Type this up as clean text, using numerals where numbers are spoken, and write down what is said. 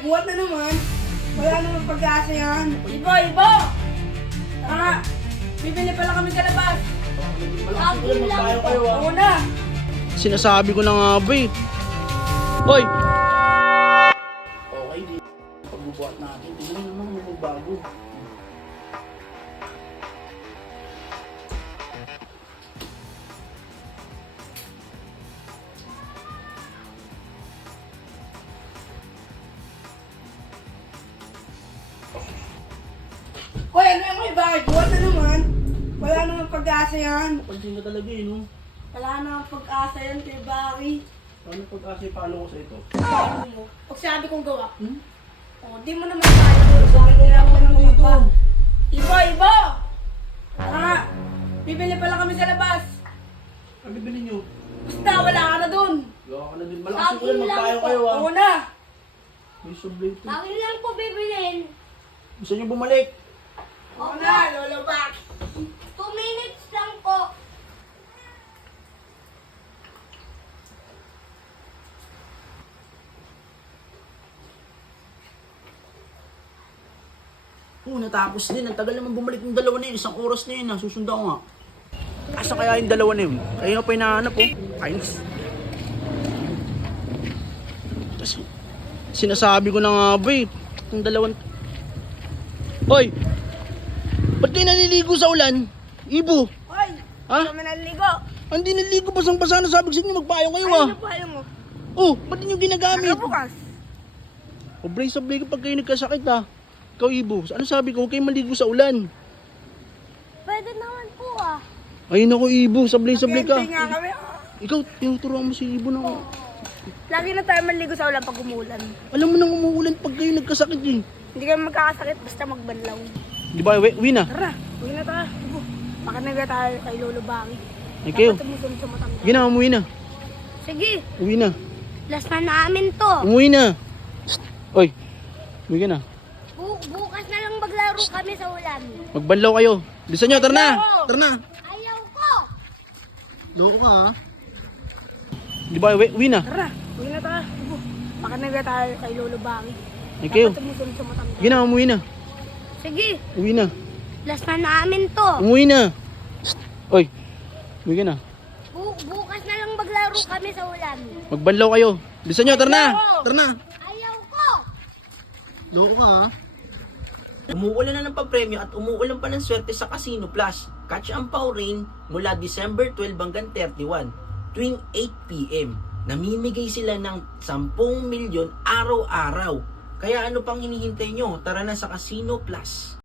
buhat na naman. Wala naman pag-asa yan. Ibo! Tara! Bibili pala kami sa labas! Akin lang po. Oo na! Sinasabi ko na nga ba eh. Hoy! Okay, di. Pagbubuhat natin. Tignan naman magbago. Hoy, ano yung may bakit? Buhat na naman. Wala naman pag-asa yan. Pansin ka talaga eh, no? Wala naman pag-asa yan kay Barry. Paano pag-asa paano ko sa ito? Sabi mo, pag sabi kong gawa, Hmm? di mo naman kaya. Bakit kaya ako nang dito? Ibo! Tara! Bibili pala kami sa labas! Ang bibili nyo? Basta wala ka na dun! Gawa ka na din. Malakas ko Akin yan. lang Magtayo po. kayo ah. Oo na! May sublate to. Akin lang po bibilin. Gusto nyo bumalik? Oo na, lolo back. 2 minutes lang po. Oo, natapos din. Ang tagal naman bumalik ng dalawa na yun. 1 oras na yun ah. Susundan ko nga. Asa kaya yung dalawa na yun? Kaya pa hinahanap oh. Ayos. Kasi, sinasabi ko na nga ba eh. Yung dalawang... Hoy! Ba't di naliligo sa ulan? Ibo! Hoy, Ha? hindi naman naliligo. Hindi naliligo basang-basa na sabi ko sa inyo magpayong kayo ah. Ano pa alam mo? Oh, ba't di nyo ginagamit? Nakabukas. O brace of leg pag kayo nagkasakit ha. Ikaw Ibo, ano sabi ko? Huwag kayong maligo sa ulan. Pwede naman po ah. Ayun ako Ibo, sablay-sablay ka. Hindi nga kami. Ikaw, tinuturuan mo si Ibo na. Lagi na tayo maligo sa ulan pag umulan. Alam mo nang umuulan pag kayo nagkasakit eh. Hindi kami magkakasakit basta magbanlaw. Di ba, uwi na? Tara, uwi na tayo. Bakit nagka tayo kay Lolo Baki? Ay kayo, Dapat tumusun sa matanda. sige na, umuwi na. Sige, Uwi na. last na namin to. Umuwi na. Psst. Oy, uwi ka na. Bukas na lang maglaro kami sa ulan. Magbanlaw kayo. Bisa nyo, tara na. Tara na. Ayaw ko. Loko ka ha. Di ba, uwi na? Tara, uwi na tayo. Bakit nagka tayo kay Lolo Baki? Ay kayo, Dapat tumusun sa matanda. sige na, umuwi na. Sige, Uwi na. last na namin to. Umuwi na. Psst. Oy, uwi ka na. Bukas na lang maglaro kami sa ulan. Magbanlaw kayo. Bisa nyo, tara na. Tara na. Ayaw ko. Loko ka ha. Umuulan na ng papremyo at umuulan pa ng swerte sa Casino Plus. Catch ang Pau Rain mula December 12 hanggang 31 tuwing 8 p.m. Namimigay sila ng 10 milyon araw-araw. Kaya ano pang hinihintay nyo? Tara na sa Casino Plus.